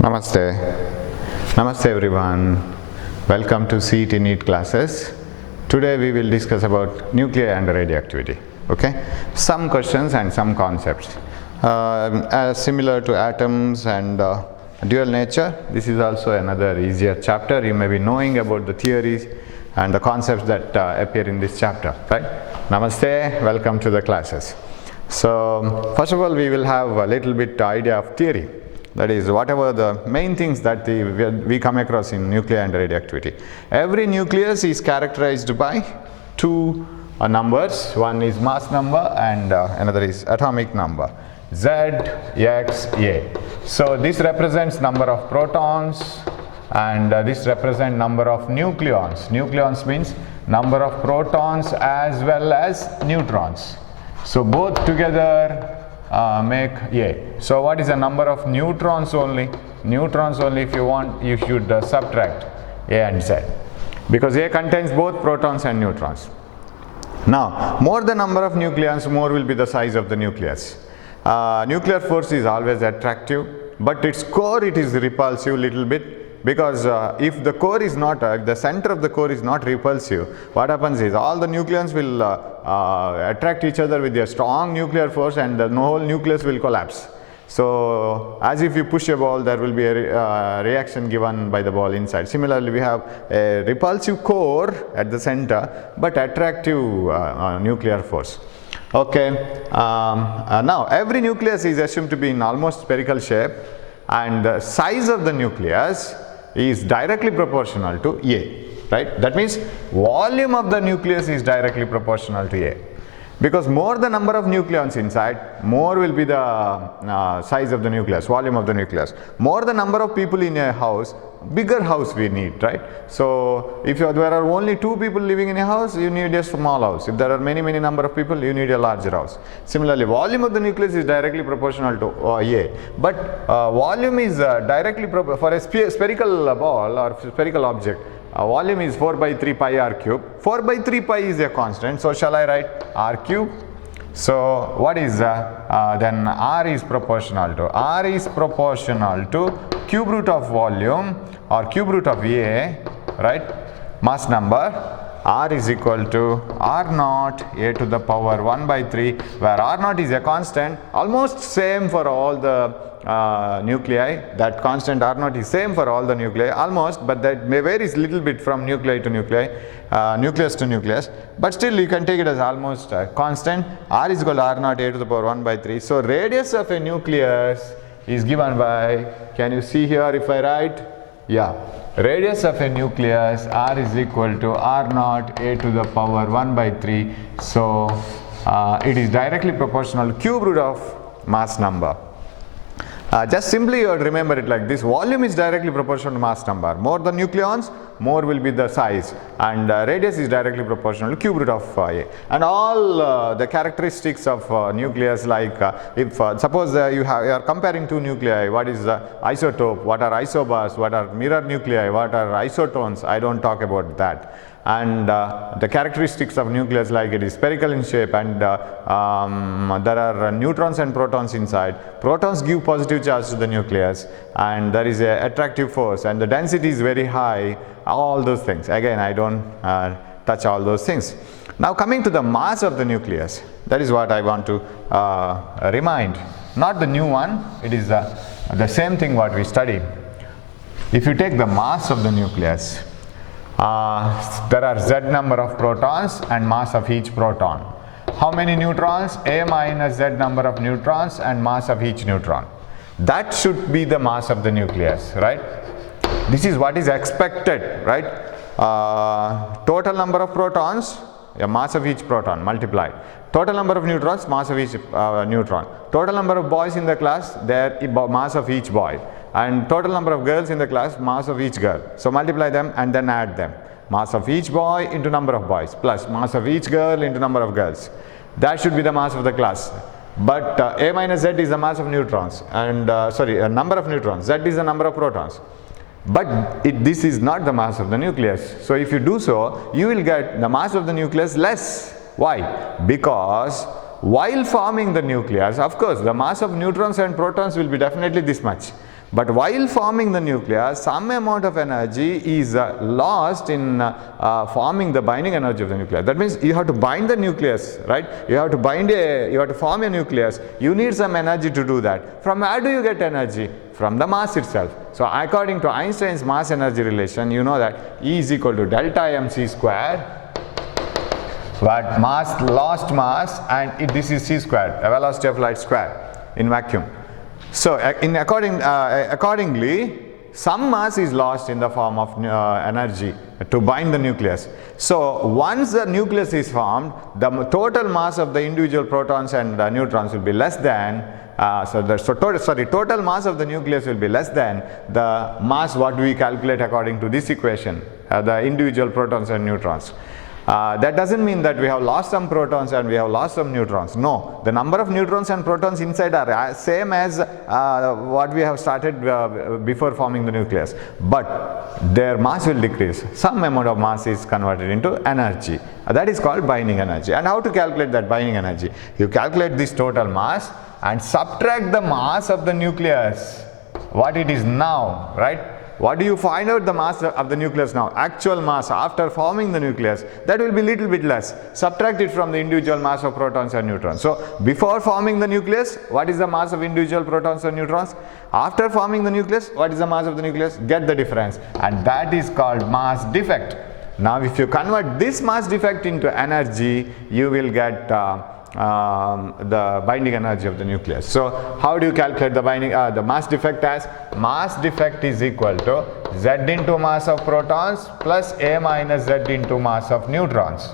Namaste. Namaste everyone. Welcome to CET NEET classes. Today we will discuss about nuclei and radioactivity. Okay? Some questions and some concepts. Similar to atoms and dual nature, this is also another easier chapter. You may be knowing about the theories and the concepts that appear in this chapter. Right? Namaste. Welcome to the classes. So first of all, we will have a little bit idea of theory. That is, whatever the main things that we come across in nuclei and radioactivity. Every nucleus is characterized by two numbers. One is mass number and another is atomic number. Z, X, A. So this represents number of protons and this represents number of nucleons. Nucleons means number of protons as well as neutrons. So both together make A. So what is the number of neutrons only? Neutrons only, if you want, you should subtract A and Z, because A contains both protons and neutrons. Now, more the number of nucleons, more will be the size of the nucleus. Nuclear force is always attractive, but its core, it is repulsive little bit, because if the core is not, the center of the core is not repulsive, what happens is all the nucleons will attract each other with a strong nuclear force and the whole nucleus will collapse. So as if you push a ball, there will be a reaction given by the ball inside. Similarly, we have a repulsive core at the center but attractive nuclear force. Okay, now every nucleus is assumed to be in almost spherical shape, and the size of the nucleus is directly proportional to A, right? That means volume of the nucleus is directly proportional to A, because more the number of nucleons inside, more will be the size of the nucleus, volume of the nucleus. More the number of people in a house, bigger house we need, right? So if there are only 2 people living in a house, you need a small house. If there are many number of people, you need a larger house. Similarly, volume of the nucleus is directly proportional to A, but volume is directly for a spherical ball or spherical object. Volume is 4 by 3 pi r cube. 4 by 3 pi is a constant, so shall I write r cube? So what is then r is proportional to? R is proportional to cube root of volume or cube root of A, right? Mass number. R is equal to r naught a to the power 1 by 3, where r naught is a constant, almost same for all the nuclei. That constant r naught is same for all the nuclei almost, but that may varies little bit from nuclei to nuclei, nucleus to nucleus, but still you can take it as almost constant. R is equal to r naught a to the power 1 by 3. So radius of a nucleus is given by, can you see here if I write? Yeah, radius of a nucleus, r is equal to r naught a to the power 1 by 3. So it is directly proportional to cube root of mass number. Just simply you would remember it like this: volume is directly proportional to mass number. More the nucleons, more will be the size, and radius is directly proportional to cube root of A. And all the characteristics of nucleus, like if suppose you are comparing 2 nuclei, what is isotope, what are isobars, what are mirror nuclei, what are isotones, I don't talk about that. And the characteristics of nucleus, like it is spherical in shape, and there are neutrons and protons inside. Protons give positive charge to the nucleus, and there is a attractive force, and the density is very high. All those things, again I don't touch all those things. Now coming to the mass of the nucleus, that is what I want to remind. Not the new one, it is the same thing what we studied. If you take the mass of the nucleus, there are Z number of protons and mass of each proton. How many neutrons? A minus Z number of neutrons and mass of each neutron. That should be the mass of the nucleus, right? This is what is expected, right? Total number of protons, a mass of each proton multiplied. Total number of neutrons, mass of each neutron. Total number of boys in the class, their mass of each boy. And total number of girls in the class, mass of each girl. So multiply them and then add them. Mass of each boy into number of boys plus mass of each girl into number of girls. That should be the mass of the class. But A minus Z is the mass of neutrons, and number of neutrons. Z is the number of protons. But this is not the mass of the nucleus. So if you do so, you will get the mass of the nucleus less. Why? Because while forming the nucleus, of course, the mass of neutrons and protons will be definitely this much. But while forming the nucleus, some amount of energy is lost in forming the binding energy of the nucleus. That means you have to bind the nucleus, right? You have to form a nucleus. You need some energy to do that. From where do you get energy? From the mass itself. So according to Einstein's mass energy relation, you know that E is equal to delta mc square, but mass, lost mass, and this is c squared, a velocity of light square in vacuum. So accordingly, some mass is lost in the form of energy to bind the nucleus. So once the nucleus is formed, the total mass of the individual protons and neutrons will be less than total mass of the nucleus will be less than the mass what we calculate according to this equation, the individual protons and neutrons. That doesn't mean that we have lost some protons and we have lost some neutrons. No, the number of neutrons and protons inside are same as what we have started before forming the nucleus, but their mass will decrease. Some amount of mass is converted into energy. That is called binding energy. And how to calculate that binding energy? You calculate this total mass and subtract the mass of the nucleus, what it is now, right? What do you find out the mass of the nucleus now? Actual mass after forming the nucleus, that will be little bit less. Subtract it from the individual mass of protons and neutrons. So before forming the nucleus, what is the mass of individual protons and neutrons? After forming the nucleus, what is the mass of the nucleus? Get the difference, and that is called mass defect. Now if you convert this mass defect into energy, you will get the binding energy of the nucleus. So how do you calculate the binding the mass defect? As mass defect is equal to Z into mass of protons plus A minus Z into mass of neutrons,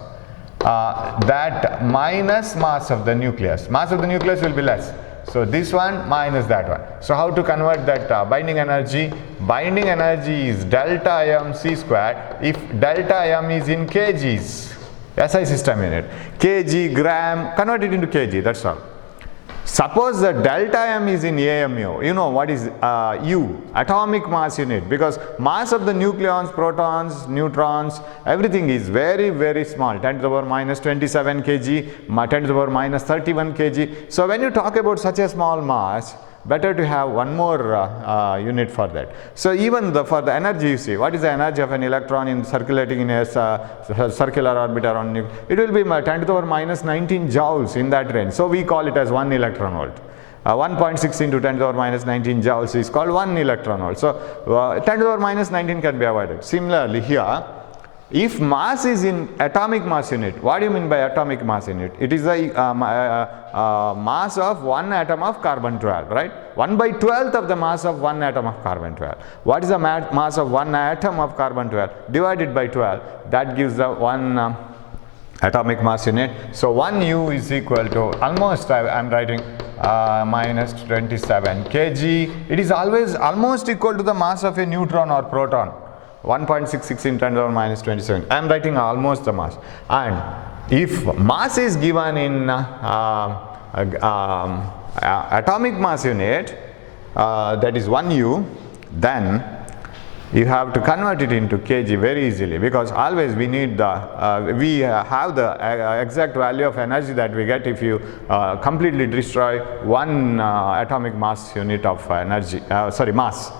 that minus mass of the nucleus. Mass of the nucleus will be less, so this one minus that one. So how to convert that binding energy? Binding energy is delta m c squared if delta m is in kgs, SI system unit, kg, gram, convert it into kg, that's all. Suppose the delta m is in AMU, you know what is U, atomic mass unit, because mass of the nucleons, protons, neutrons, everything is very, very small, 10 to the power minus 27 kg, 10 to the power minus 31 kg. So when you talk about such a small mass, better to have one more unit for that. So even for the energy, you see, what is the energy of an electron in circulating in a circular orbit around nucleus? It will be 10 to the power minus 19 joules, in that range. So we call it as 1 electron volt. 1.6 into 10 to the power minus 19 joules is called 1 electron volt. So 10 to the power minus 19 can be avoided. Similarly here, if mass is in atomic mass unit, what do you mean by atomic mass unit? It is the mass of one atom of carbon 12, right? 1/12 of the mass of one atom of carbon 12. What is the mass of one atom of carbon 12? Divided by 12, that gives the one atomic mass unit. So 1 U is equal to almost, I am writing minus 27 kg. It is always almost equal to the mass of a neutron or proton. 1.66 in 10 to the power minus 27. I am writing almost the mass. And if mass is given in atomic mass unit, that is 1 U, then you have to convert it into kg very easily, because always we need the we have the exact value of energy that we get if you completely destroy one atomic mass unit of energy, mass.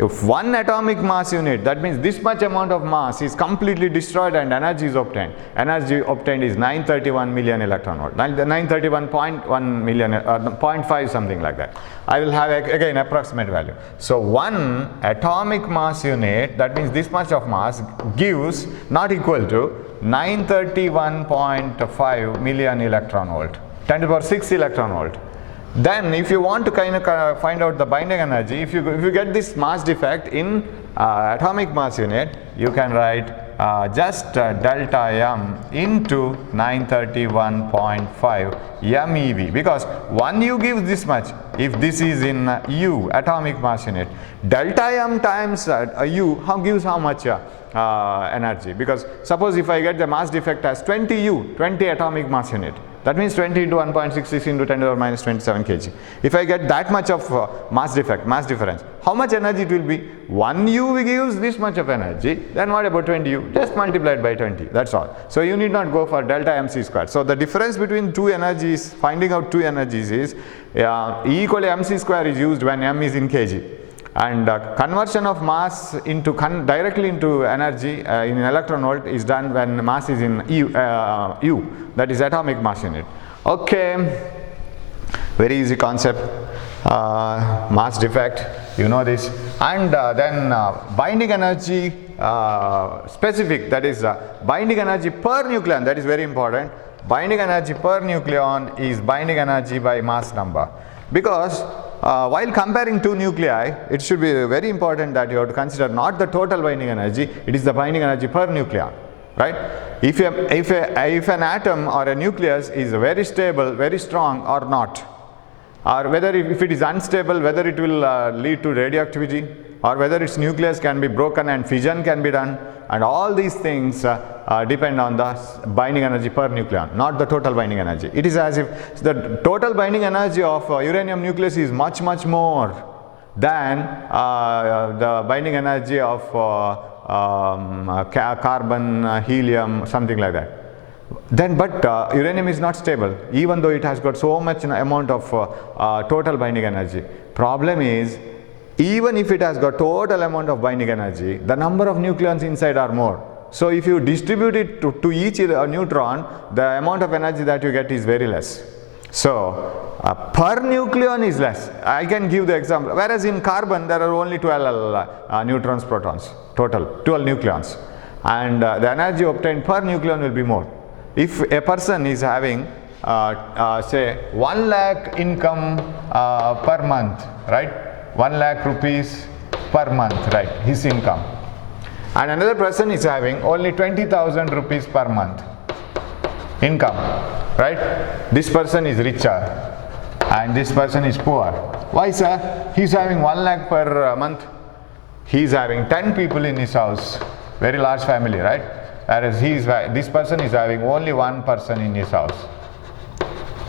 If one atomic mass unit, that means this much amount of mass is completely destroyed and energy is obtained. Energy obtained is 931 million electron volt, 931.1 million, 0.5 something like that. I will have again approximate value. So one atomic mass unit, that means this much of mass, gives not equal to 931.5 million electron volt, 10 to the power 6 electron volt. Then if you want to kind of find out the binding energy, if you get this mass defect in atomic mass unit, you can write just delta m into 931.5 MeV, because 1 U gives this much. If this is in U, atomic mass unit, delta m times U gives how much energy? Because suppose if I get the mass defect as 20 U, 20 atomic mass unit, that means 20 into 1.66 into 10 to the power minus 27 kg. If I get that much of mass defect, mass difference, how much energy it will be? 1 U gives this much of energy, then what about 20 U? Just multiplied by 20, that's all. So you need not go for delta mc squared. So the difference between two energies, finding out two energies is E equal to mc square is used when m is in kg. and conversion of mass into directly into energy in electron volt is done when mass is in U, that is atomic mass unit. Okay, very easy concept. Mass defect, you know this, and then binding energy specific, that is binding energy per nucleon, that is very important. Binding energy per nucleon is binding energy by mass number, because while comparing two nuclei, it should be very important that you have to consider not the total binding energy, it is the binding energy per nucleon, right? If an atom or a nucleus is very stable, very strong or not, or whether if it is unstable, whether it will lead to radioactivity, or whether its nucleus can be broken and fission can be done, and all these things depend on the binding energy per nucleon, not the total binding energy. It is as if the total binding energy of uranium nucleus is much more than the binding energy of carbon, helium, something like that. Then, but uranium is not stable, even though it has got so much amount of total binding energy. Problem is, even if it has got total amount of binding energy, the number of nucleons inside are more. So if you distribute it to each neutron, the amount of energy that you get is very less. So per nucleon is less. I can give the example. Whereas in carbon there are only 12 neutrons, protons, total 12 nucleons, and the energy obtained per nucleon will be more. If a person is having say 1 lakh income per month, right, 1 lakh rupees per month, right, his income, and another person is having only 20,000 rupees per month income, right, this person is richer and this person is poor. Why, sir? He is having 1 lakh per month, he is having 10 people in his house, very large family, right, whereas this person is having only one person in his house.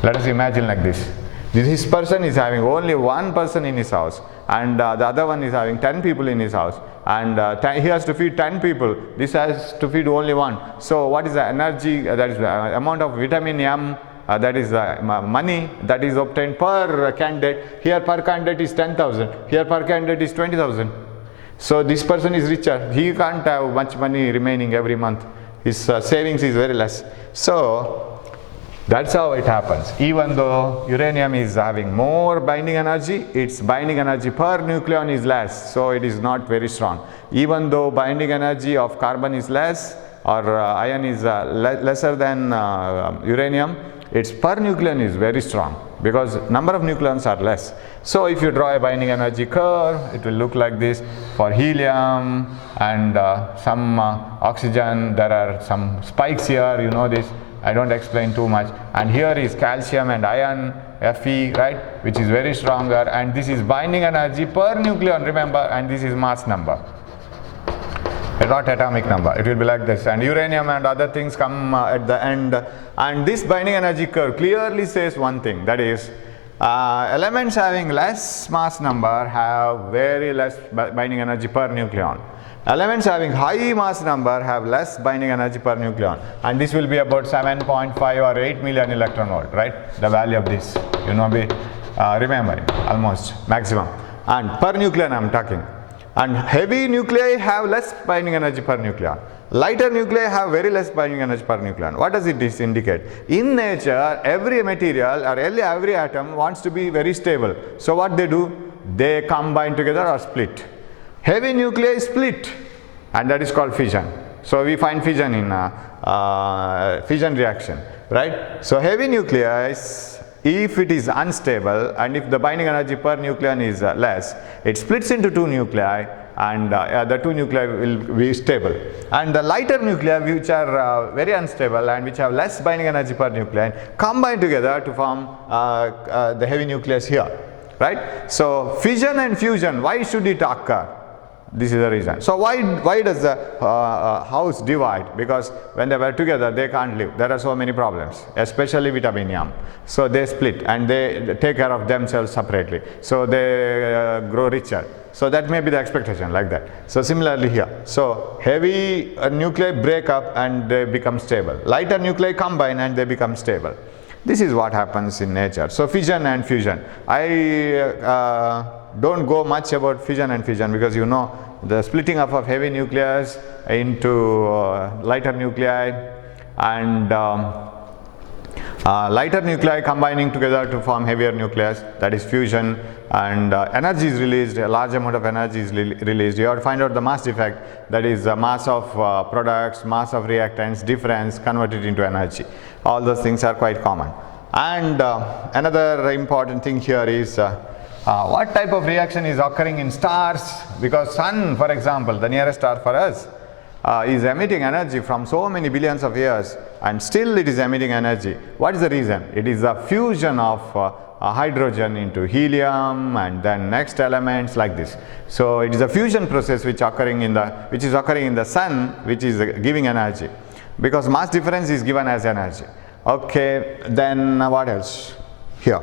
Let us imagine like this. This person is having only one person in his house, and the other one is having 10 people in his house, and he has to feed 10 people. This has to feed only one. So what is the energy, that is the amount of vitamin M, that is money that is obtained per candidate. Here per candidate is 10,000, here per candidate is 20,000. So this person is richer, he can't have much money remaining every month, his savings is very less. So that's how it happens. Even though uranium is having more binding energy, its binding energy per nucleon is less, so it is not very strong. Even though binding energy of carbon is less, or iron is lesser than uranium, its per nucleon is very strong, because number of nucleons are less. So if you draw a binding energy curve, it will look like this. For helium and some oxygen, there are some spikes here, you know this, I don't explain too much. And here is calcium and iron, Fe, right, which is very stronger, and this is binding energy per nucleon, remember, and this is mass number, not atomic number. It will be like this, and uranium and other things come at the end. And this binding energy curve clearly says one thing, that is elements having less mass number have very less binding energy per nucleon. Elements having high mass number have less binding energy per nucleon, and this will be about 7.5 or 8 million electron volt, right, the value of this, you know, be remembering almost maximum, and per nucleon I am talking. And heavy nuclei have less binding energy per nucleon. Lighter nuclei have very less binding energy per nucleon. What does it indicate? In nature, every material or every atom wants to be very stable. So what they do? They combine together or split. Heavy nuclei split, and that is called fission. So we find fission in fission reaction, right? So heavy nuclei, if it is unstable and if the binding energy per nucleon is less, it splits into two nuclei, and the two nuclei will be stable. And the lighter nuclei, which are very unstable and which have less binding energy per nucleon, combine together to form the heavy nucleus here, right? So fission and fusion, why should it occur? This is the reason. So why does the house divide? Because when they were together, they can't live. There are so many problems, especially vitaminium. So they split and they take care of themselves separately. So they grow richer. So that may be the expectation, like that. So similarly here. So heavy nuclei break up and they become stable. Lighter nuclei combine and they become stable. This is what happens in nature. So fission and fusion. I don't go much about fission and fission, because you know the splitting up of heavy nucleus into lighter nuclei, and lighter nuclei combining together to form heavier nucleus, that is fusion, and energy is released, a large amount of energy is released. You have to find out the mass defect, that is the mass of products, mass of reactants, difference, converted into energy. All those things are quite common. And another important thing here is what type of reaction is occurring in stars, because sun, for example, the nearest star for us, is emitting energy from so many billions of years, and still it is emitting energy. What is the reason? It is a fusion of hydrogen into helium and then next elements like this. So it is a fusion process which is occurring in the sun, which is giving energy, because mass difference is given as energy. Okay, then what else here?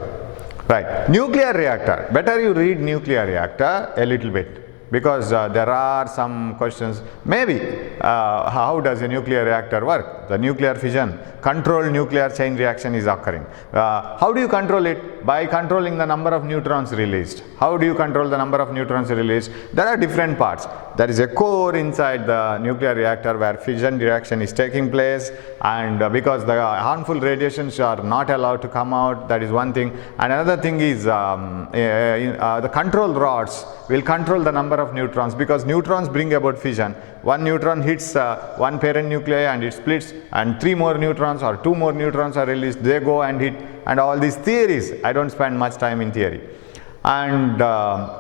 Right, nuclear reactor. Better you read nuclear reactor a little bit, because there are some questions. Maybe how does a nuclear reactor work? The nuclear fission, controlled nuclear chain reaction is occurring. How do you control it? By controlling the number of neutrons released. How do you control the number of neutrons released? There are different parts. There is a core inside the nuclear reactor where fission reaction is taking place, and because the harmful radiations are not allowed to come out, that is one thing. And another thing is the control rods will control the number of neutrons, because neutrons bring about fission. One neutron hits one parent nuclei and it splits, and 3 more neutrons or 2 more neutrons are released, they go and hit, and all these theories. I don't spend much time in theory. And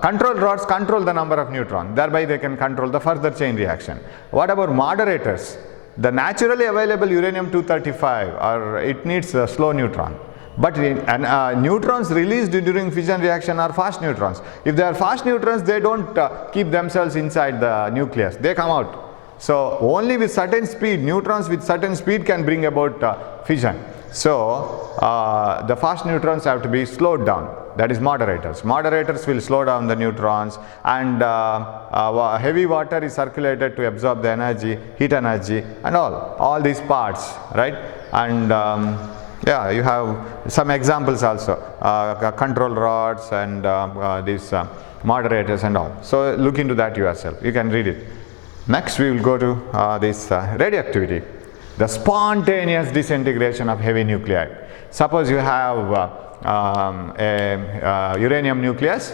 control rods control the number of neutrons, thereby they can control the further chain reaction. What about moderators? The naturally available uranium-235, or it needs a slow neutron. But neutrons released during fission reaction are fast neutrons. If they are fast neutrons, they don't keep themselves inside the nucleus, they come out. So only with certain speed, neutrons with certain speed can bring about fission. So the fast neutrons have to be slowed down, that is moderators. Moderators will slow down the neutrons, and heavy water is circulated to absorb the energy, heat energy, and all these parts, right? And yeah, you have some examples also, control rods and these moderators and all. So look into that yourself, you can read it. Next we will go to this radioactivity, the spontaneous disintegration of heavy nuclei. Suppose you have a uranium nucleus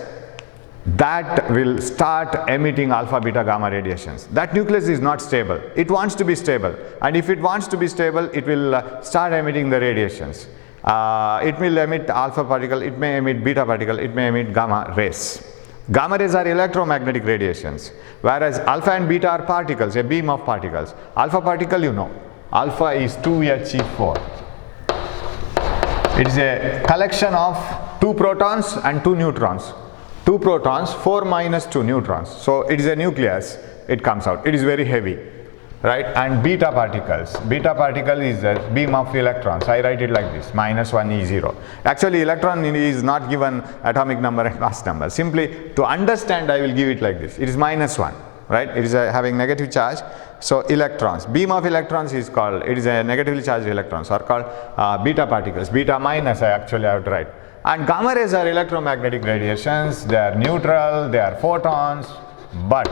that will start emitting alpha, beta, gamma radiations. That nucleus is not stable. It wants to be stable, and if it wants to be stable, it will start emitting the radiations. It will emit alpha particle, it may emit beta particle, it may emit gamma rays. Gamma rays are electromagnetic radiations, whereas alpha and beta are particles, a beam of particles. Alpha particle, you know, alpha is 2He4. It is a collection of 2 protons and 2 neutrons. 2 protons, 4 minus 2 neutrons. So it is a nucleus, it comes out. It is very heavy, right? And beta particles. Beta particle is a beam of electrons. I write it like this, -1E0. Actually, electron is not given atomic number and mass number. Simply to understand, I will give it like this. It is -1, right? It is having negative charge. So electrons, beam of electrons is called, it is a negatively charged electrons, are called beta particles. Beta minus, I actually have to write. And gamma rays are electromagnetic radiations. They are neutral, they are photons, but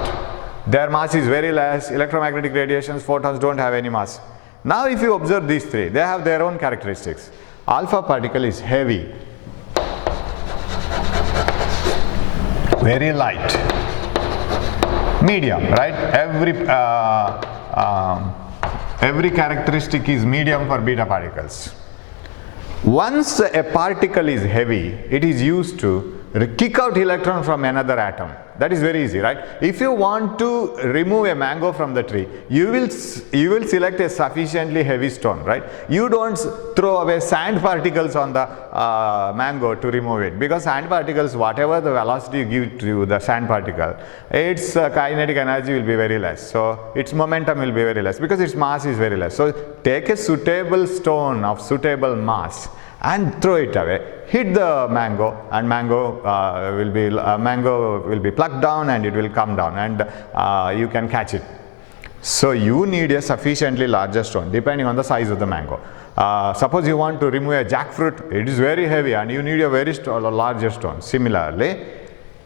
their mass is very less. Electromagnetic radiations, photons don't have any mass. Now if you observe these 3, they have their own characteristics. Alpha particle is heavy, very light, medium, right? Every characteristic is medium for beta particles. Once a particle is heavy, it is used to kick out electron from another atom. That is very easy, right? If you want to remove a mango from the tree, you will select a sufficiently heavy stone, right? You don't throw away sand particles on the mango to remove it, because sand particles, whatever the velocity you give to the sand particle, its kinetic energy will be very less. So its momentum will be very less, because its mass is very less. So take a suitable stone of suitable mass and throw it away. Hit the mango, and mango will be plucked down, and it will come down, and you can catch it. So you need a sufficiently larger stone depending on the size of the mango. Suppose you want to remove a jackfruit, it is very heavy and you need a very larger stone. Similarly,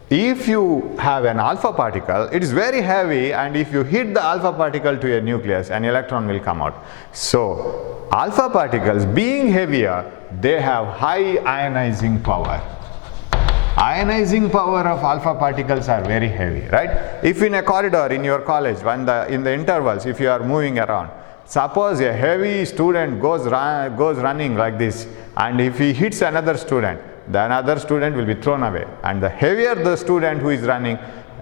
if you have an alpha particle, it is very heavy, and if you hit the alpha particle to a nucleus, an electron will come out. So alpha particles being heavier, they have high ionizing power. Ionizing power of alpha particles are very heavy, right? If in a corridor in your college, when in the intervals, if you are moving around, suppose a heavy student goes running like this, and if he hits another student, the another student will be thrown away, and the heavier the student who is running,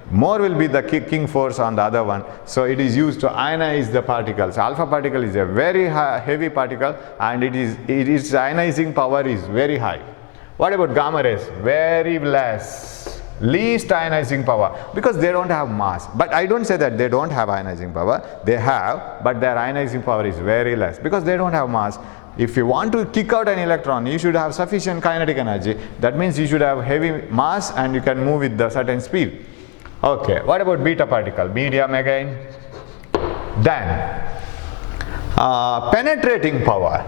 more will be the kicking force on the other one. So it is used to ionize the particles. Alpha particle is a very heavy particle, and its ionizing power is very high. What about gamma rays? Very less, least ionizing power, because they don't have mass. But I don't say that they don't have ionizing power. They have, but their ionizing power is very less because they don't have mass. If you want to kick out an electron, you should have sufficient kinetic energy. That means you should have heavy mass and you can move with a certain speed. Okay, what about beta particle? Medium again. Then, penetrating power.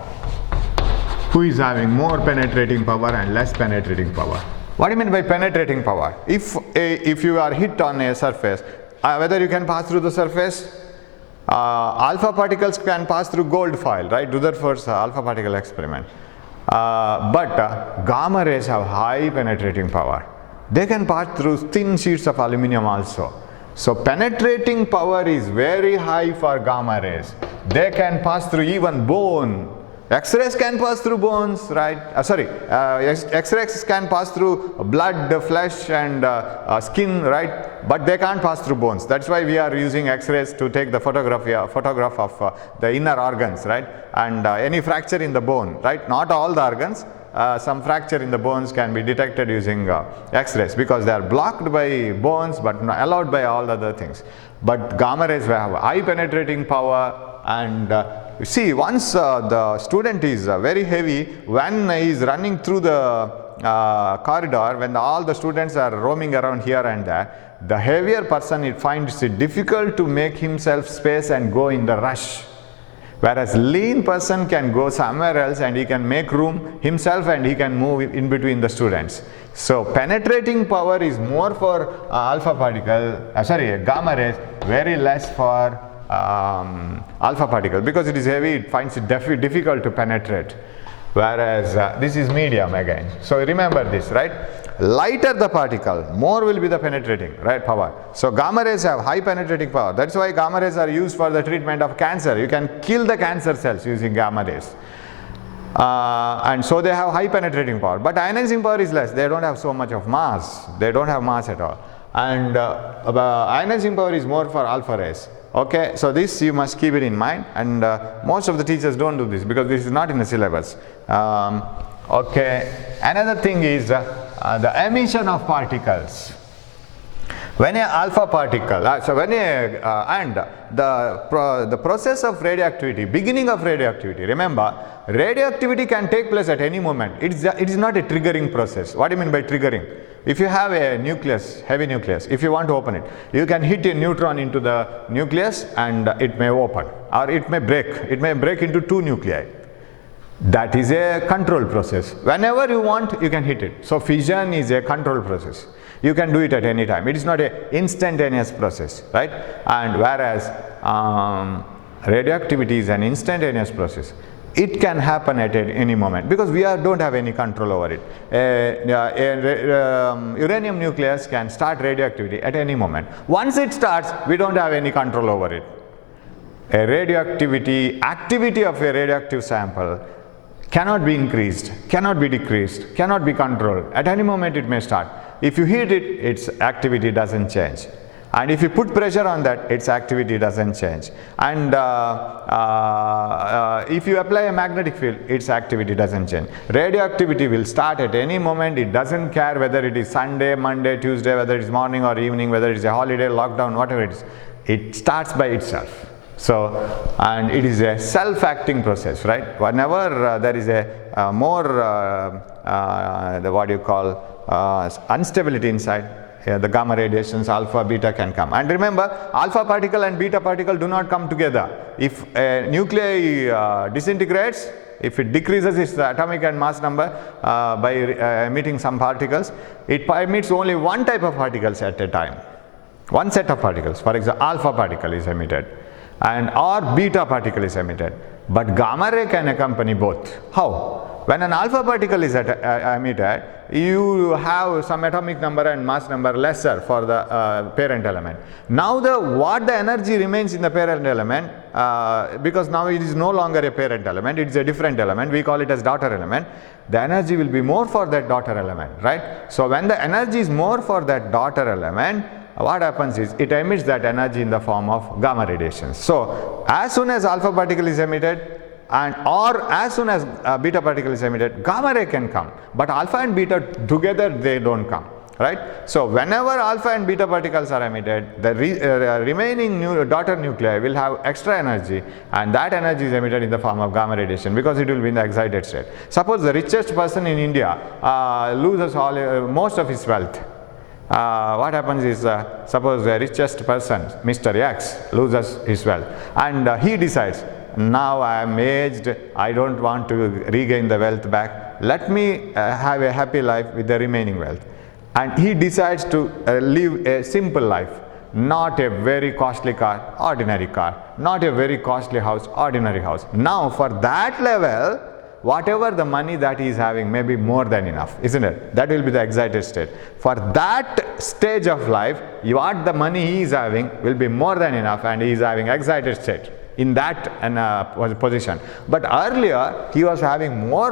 Who is having more penetrating power and less penetrating power? What do you mean by penetrating power? If you are hit on a surface, whether you can pass through the surface, alpha particles can pass through gold foil, right? Rutherford's alpha particle experiment. But gamma rays have high penetrating power. They can pass through thin sheets of aluminum also. So penetrating power is very high for gamma rays. They can pass through even bone. X-rays can pass through bones, right? X-rays can pass through blood, flesh and skin, right? But they can't pass through bones. That's why we are using X-rays to take the photograph of the inner organs, right? And any fracture in the bone, right? Not all the organs. Some fracture in the bones can be detected using X-rays because they are blocked by bones but not allowed by all other things. But gamma rays have high penetrating power, and see, once the student is very heavy, when he is running through the corridor, when all the students are roaming around here and there, the heavier person, it finds it difficult to make himself space and go in the rush. Whereas lean person can go somewhere else and he can make room himself and he can move in between the students. So penetrating power is more for gamma rays, very less for alpha particle, because it is heavy, it finds it difficult to penetrate. Whereas this is medium again. So remember this, right? Lighter the particle, more will be the penetrating, right, power. So gamma rays have high penetrating power. That's why gamma rays are used for the treatment of cancer. You can kill the cancer cells using gamma rays. And so they have high penetrating power. But ionizing power is less. They don't have so much of mass. They don't have mass at all. And ionizing power is more for alpha rays. Okay, so this you must keep it in mind, and most of the teachers don't do this because this is not in the syllabus. Okay, another thing is the emission of particles. When an alpha particle, the process of radioactivity, beginning of radioactivity, remember, radioactivity can take place at any moment. It is not a triggering process. What do you mean by triggering? If you have a nucleus, heavy nucleus, if you want to open it, you can hit a neutron into the nucleus and it may open, or it may break. It may break into two nuclei. That is a control process. Whenever you want, you can hit it. So fission is a control process. You can do it at any time. It is not an instantaneous process, right? And whereas radioactivity is an instantaneous process. It can happen at any moment because we don't have any control over it. Uranium nucleus can start radioactivity at any moment. Once it starts, we don't have any control over it. Activity of a radioactive sample cannot be increased, cannot be decreased, cannot be controlled. At any moment it may start. If you heat it, its activity doesn't change. And if you put pressure on that, its activity doesn't change. And if you apply a magnetic field, its activity doesn't change. Radioactivity will start at any moment. It doesn't care whether it is Sunday, Monday, Tuesday, whether it is morning or evening, whether it is a holiday, lockdown, whatever it is. It starts by itself. So, and it is a self-acting process, right? Whenever there is a instability inside, the gamma radiations, alpha, beta can come. And remember, alpha particle and beta particle do not come together. If a nuclei disintegrates, if it decreases its atomic and mass number by emitting some particles, it emits only one type of particles at a time, one set of particles. For example, alpha particle is emitted and or beta particle is emitted, but gamma ray can accompany both. How? When an alpha particle is emitted, you have some atomic number and mass number lesser for the parent element. Now what the energy remains in the parent element, because now it is no longer a parent element, it is a different element, we call it as daughter element. The energy will be more for that daughter element, right? So when the energy is more for that daughter element, what happens is it emits that energy in the form of gamma radiations. So as soon as alpha particle is emitted, and or as soon as beta particle is emitted, gamma ray can come, but alpha and beta together they don't come, right? So whenever alpha and beta particles are emitted, the remaining daughter nuclei will have extra energy, and that energy is emitted in the form of gamma radiation because it will be in the excited state. Suppose the richest person in India loses most of his wealth. What happens is, suppose the richest person, Mr. X, loses his wealth, and he decides, now I am aged, I don't want to regain the wealth back, let me have a happy life with the remaining wealth. And he decides to live a simple life, not a very costly car, ordinary car, not a very costly house, ordinary house. Now for that level, whatever the money that he is having may be more than enough, isn't it? That will be the excited state. For that stage of life, what the money he is having will be more than enough, and he is having excited state in that position. But earlier he was having more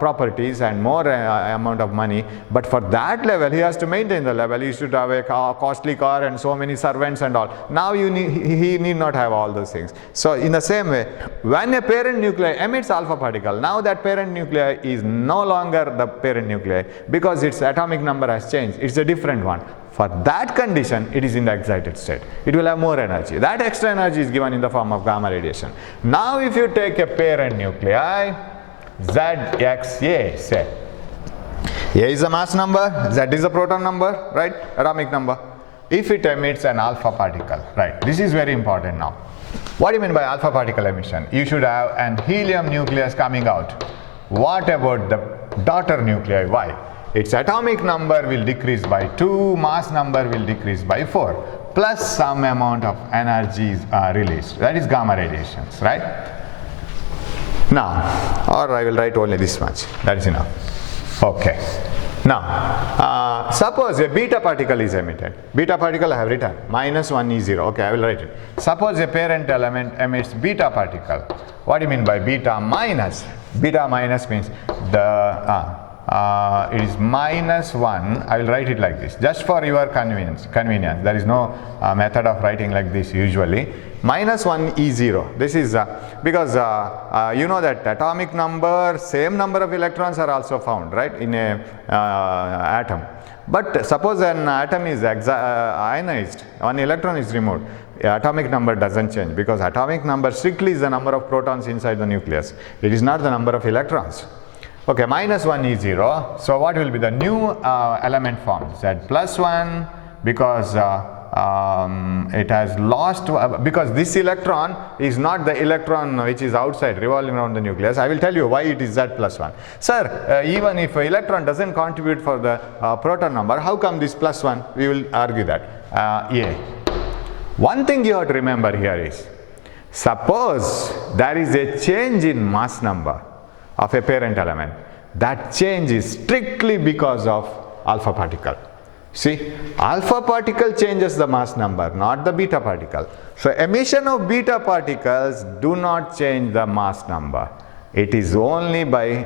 properties and more amount of money, but for that level he has to maintain the level. He should have a costly car and so many servants and all. Now he need not have all those things. So in the same way, when a parent nuclei emits alpha particle, now that parent nuclei is no longer the parent nuclei because its atomic number has changed, it's a different one. For that condition, it is in the excited state. It will have more energy. That extra energy is given in the form of gamma radiation. Now if you take a parent nuclei, ZXA, say, A is the mass number, Z is the proton number, right, atomic number. If it emits an alpha particle, right, this is very important now. What do you mean by alpha particle emission? You should have an helium nucleus coming out. What about the daughter nuclei? Why? Its atomic number will decrease by 2, mass number will decrease by 4, plus some amount of energy is released. That is gamma radiations, right? Now, or I will write only this much, that is enough. Okay. Now, suppose a beta particle is emitted. Beta particle I have written, -1 E0. Okay, I will write it. Suppose a parent element emits beta particle. What do you mean by beta minus? Beta minus means it is -1, I will write it like this, just for your convenience. There is no method of writing like this usually. -1 E0, this is because you know that atomic number, same number of electrons are also found, right, in a atom. But suppose an atom is ionized, one electron is removed, atomic number doesn't change, because atomic number strictly is the number of protons inside the nucleus. It is not the number of electrons. Okay, -1 E0. So what will be the new element formed? Z+1, because it has lost, because this electron is not the electron which is outside revolving around the nucleus. I will tell you why it is Z+1. Sir, even if electron doesn't contribute for the proton number, how come this +1? We will argue that. Yeah. One thing you have to remember here is, suppose there is a change in mass number of a parent element, that change is strictly because of alpha particle. See, alpha particle changes the mass number, not the beta particle. So emission of beta particles do not change the mass number. It is only by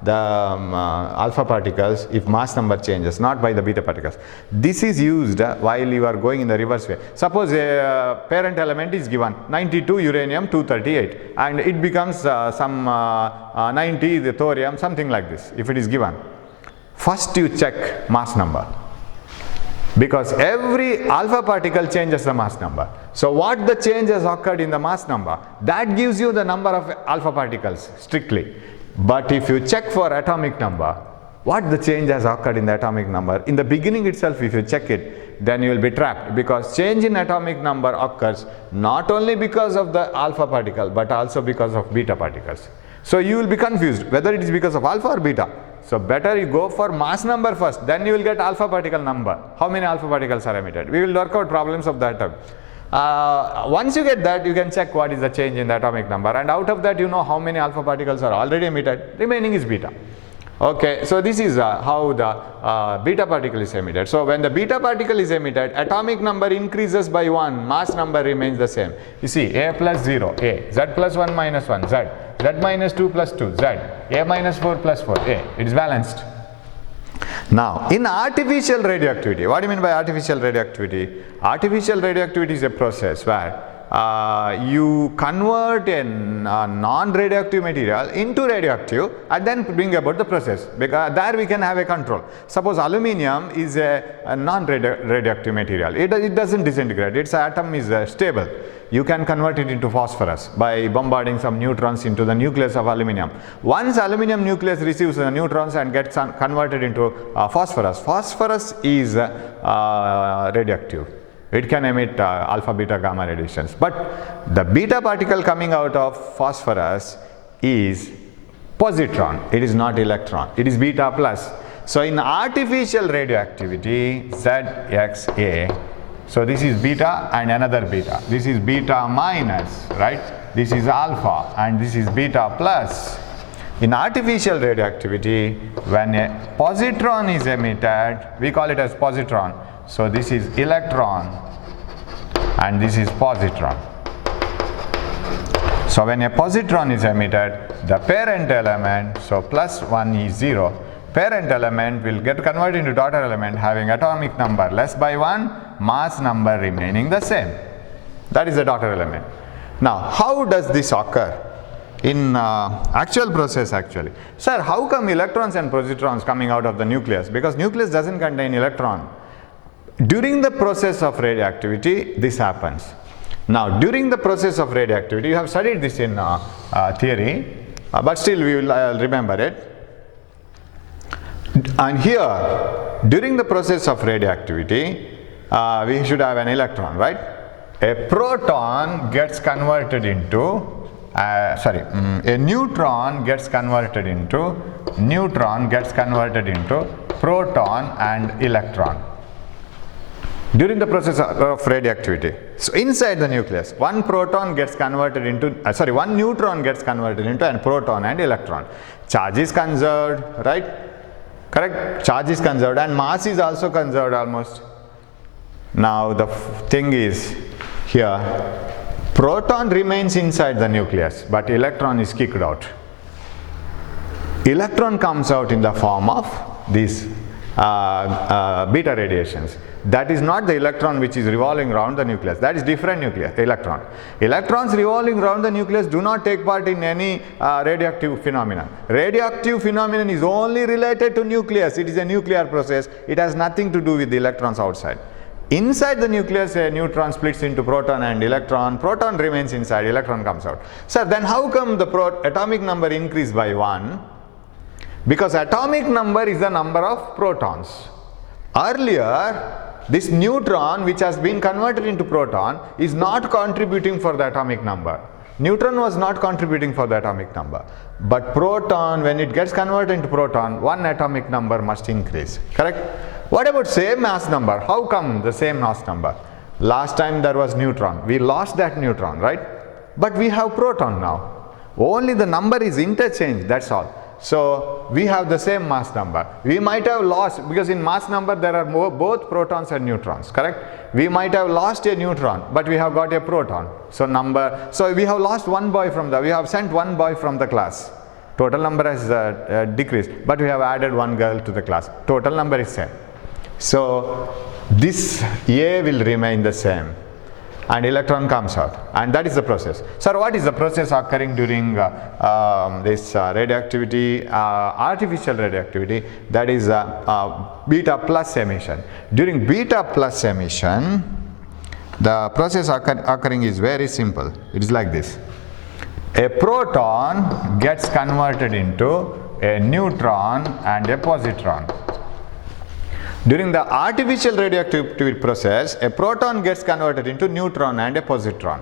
the alpha particles if mass number changes, not by the beta particles. This is used while you are going in the reverse way. Suppose a parent element is given 92 uranium 238 and it becomes some 90 the thorium, something like this. If it is given, first you check mass number, because every alpha particle changes the mass number. So what the change has occurred in the mass number, that gives you the number of alpha particles strictly. But if you check for atomic number, what the change has occurred in the atomic number, in the beginning itself if you check it, then you will be trapped, because change in atomic number occurs not only because of the alpha particle but also because of beta particles. So you will be confused whether it is because of alpha or beta. So better you go for mass number first, then you will get alpha particle number. How many alpha particles are emitted? We will work out problems of that type. Once you get that, you can check what is the change in the atomic number, and out of that you know how many alpha particles are already emitted, remaining is beta. Okay, so this is how the beta particle is emitted. So when the beta particle is emitted, atomic number increases by 1, mass number remains the same. You see, A plus 0, A, Z plus 1 minus 1, Z, Z minus 2 plus 2, Z, A minus 4 plus 4, A. It is balanced. Now, in artificial radioactivity, what do you mean by artificial radioactivity? Artificial radioactivity is a process where you convert a non-radioactive material into radioactive and then bring about the process, because there we can have a control. Suppose aluminium is a non-radioactive material, it doesn't disintegrate, its atom is stable. You can convert it into phosphorus by bombarding some neutrons into the nucleus of aluminium. Once aluminium nucleus receives the neutrons and gets converted into phosphorus, phosphorus is radioactive. It can emit alpha, beta, gamma radiations. But the beta particle coming out of phosphorus is positron. It is not electron. It is beta plus. So in artificial radioactivity, ZXA, so this is beta and another beta. This is beta minus, right? This is alpha and this is beta plus. In artificial radioactivity, when a positron is emitted, we call it as positron. So this is electron and this is positron. So when a positron is emitted, the parent element, so plus 1 is 0, parent element will get converted into daughter element having atomic number less by 1, mass number remaining the same. That is the daughter element. Now, how does this occur in actual process actually? Sir, how come electrons and positrons coming out of the nucleus? Because nucleus doesn't contain electron. During the process of radioactivity, this happens. Now, during the process of radioactivity, you have studied this in theory, but still we will remember it. And here, during the process of radioactivity, we should have an electron, right? A proton gets converted into, a neutron gets converted into proton and electron. During the process of radioactivity. So inside the nucleus, one neutron gets converted into a proton and electron. Charge is conserved, right? Correct? Charge is conserved and mass is also conserved almost. Now the thing is here, proton remains inside the nucleus, but electron is kicked out. Electron comes out in the form of these beta radiations. That is not the electron which is revolving around the nucleus. That is different electron. Electrons revolving around the nucleus do not take part in any radioactive phenomenon. Radioactive phenomenon is only related to nucleus. It is a nuclear process. It has nothing to do with the electrons outside. Inside the nucleus, a neutron splits into proton and electron. Proton remains inside, electron comes out. Sir, then how come the atomic number increased by 1? Because atomic number is the number of protons. Earlier, this neutron which has been converted into proton is not contributing for the atomic number. Neutron was not contributing for the atomic number. But proton, when it gets converted into proton, one atomic number must increase. Correct? What about same mass number? How come the same mass number? Last time there was neutron. We lost that neutron, right? But we have proton now. Only the number is interchanged, that's all. So we have the same mass number. We might have lost, because in mass number there are both protons and neutrons, correct? We might have lost a neutron, but we have got a proton. So we have lost one boy we have sent one boy from the class. Total number has decreased, but we have added one girl to the class. Total number is same. So this A will remain the same and electron comes out, and that is the process. Sir, what is the process occurring during this radioactivity, artificial radioactivity, that is beta plus emission. During beta plus emission, the process occurring is very simple. It is like this. A proton gets converted into a neutron and a positron. During the artificial radioactivity process, a proton gets converted into neutron and a positron.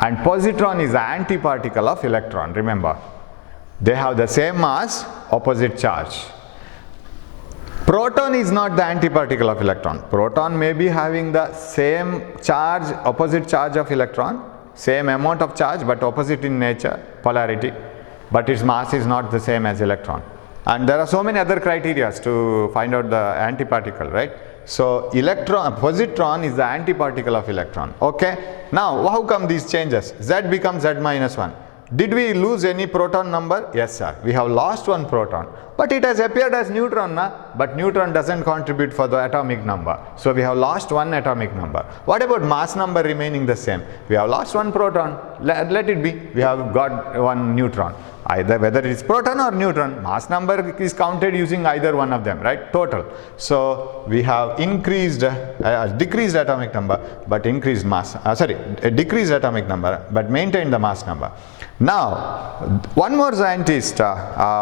And positron is the antiparticle of electron, remember. They have the same mass, opposite charge. Proton is not the antiparticle of electron. Proton may be having the same charge, opposite charge of electron, same amount of charge but opposite in nature, polarity, but its mass is not the same as electron. And there are so many other criteria to find out the antiparticle, right? So positron is the antiparticle of electron. Okay, now how come these changes? Z becomes Z minus 1. Did we lose any proton number? Yes sir, we have lost one proton, but it has appeared as neutron na? But neutron doesn't contribute for the atomic number, so we have lost one atomic number. What about mass number remaining the same? We have lost one proton, let it be, we have got one neutron. Either whether it is proton or neutron, mass number is counted using either one of them, right? Total. So we have increased, decreased atomic number, but increased mass, a decreased atomic number, but maintained the mass number. Now, one more scientist, Pauli,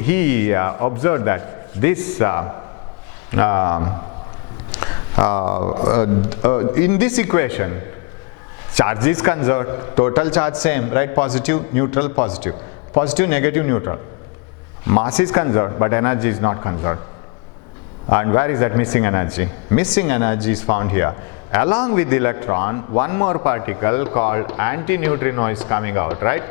he observed that this, in this equation, charge is conserved, total charge same, right? Positive, neutral, positive. Positive, negative, neutral. Mass is conserved, but energy is not conserved. And where is that missing energy? Missing energy is found here. Along with the electron, one more particle called antineutrino is coming out, right?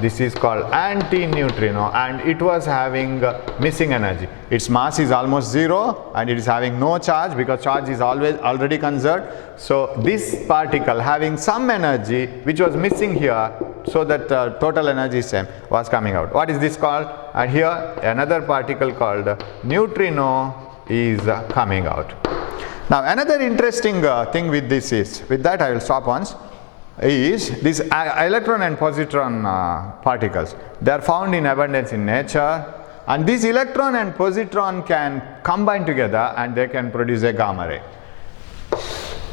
This is called antineutrino, and it was having missing energy. Its mass is almost zero and it is having no charge because charge is already conserved. So this particle having some energy which was missing here, so that total energy is same, was coming out. What is this called? And here another particle called neutrino is coming out. Now another interesting thing with this is, with that I will stop once, is these electron and positron particles. They are found in abundance in nature, and this electron and positron can combine together and they can produce a gamma ray.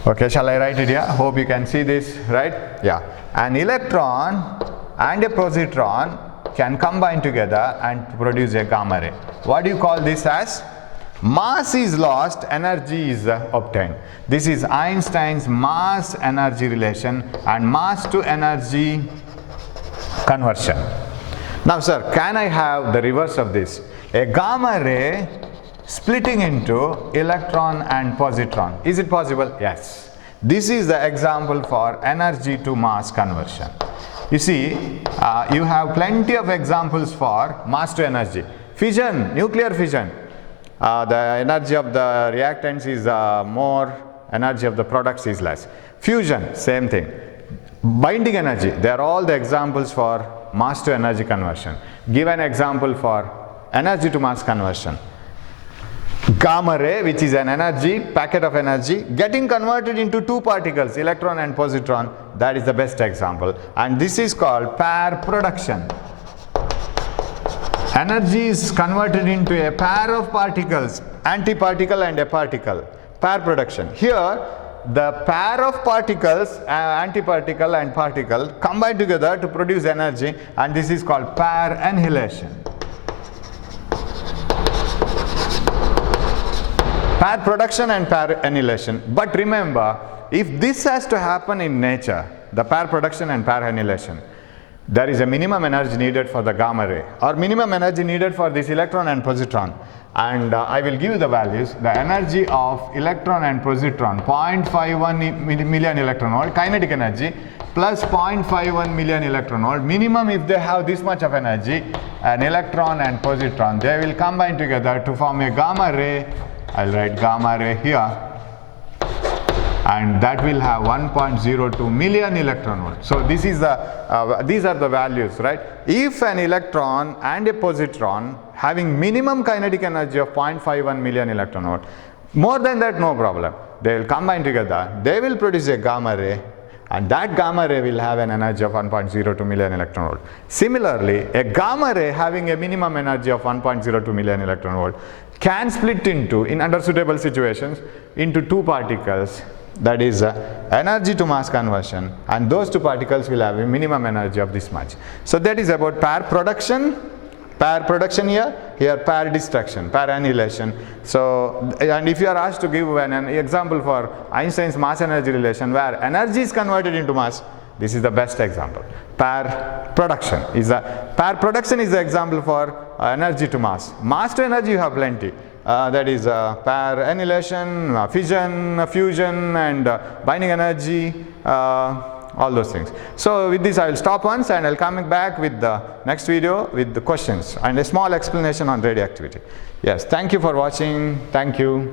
Okay, shall I write it here? Hope you can see this, right? Yeah. An electron and a positron can combine together and produce a gamma ray. What do you call this as? Mass is lost, energy is obtained. This is Einstein's mass energy relation and mass to energy conversion. Now sir, can I have the reverse of this? A gamma ray splitting into electron and positron. Is it possible? Yes. This is the example for energy to mass conversion. You see, you have plenty of examples for mass to energy. Fission, nuclear fission. The energy of the reactants is more, energy of the products is less. Fusion, same thing. Binding energy, they are all the examples for mass to energy conversion. Give an example for energy to mass conversion. Gamma ray, which is an energy, packet of energy, getting converted into two particles, electron and positron, that is the best example. And this is called pair production. Energy is converted into a pair of particles, antiparticle and a particle, pair production. Here, the pair of particles, antiparticle and particle, combine together to produce energy, and this is called pair annihilation. Pair production and pair annihilation. But remember, if this has to happen in nature, the pair production and pair annihilation, there is a minimum energy needed for the gamma ray, or minimum energy needed for this electron and positron. And I will give you the values. The energy of electron and positron, 0.51 million electron volt, kinetic energy, plus 0.51 million electron volt. Minimum, if they have this much of energy, an electron and positron, they will combine together to form a gamma ray. I'll write gamma ray here. And that will have 1.02 million electron volts. So this is the, these are the values, right? If an electron and a positron having minimum kinetic energy of 0.51 million electron volt, more than that no problem. They will combine together, they will produce a gamma ray, and that gamma ray will have an energy of 1.02 million electron volt. Similarly, a gamma ray having a minimum energy of 1.02 million electron volt can split into, in under suitable situations, into two particles. That is energy to mass conversion, and those two particles will have a minimum energy of this much. So that is about pair production here pair destruction, pair annihilation. So, and if you are asked to give an example for Einstein's mass energy relation where energy is converted into mass This is the best example. Pair production is the example for energy to mass. Mass to energy you have plenty. That is pair annihilation, fission, fusion, and binding energy, all those things. So with this I will stop once, and I will come back with the next video with the questions and a small explanation on radioactivity. Yes, thank you for watching. Thank you.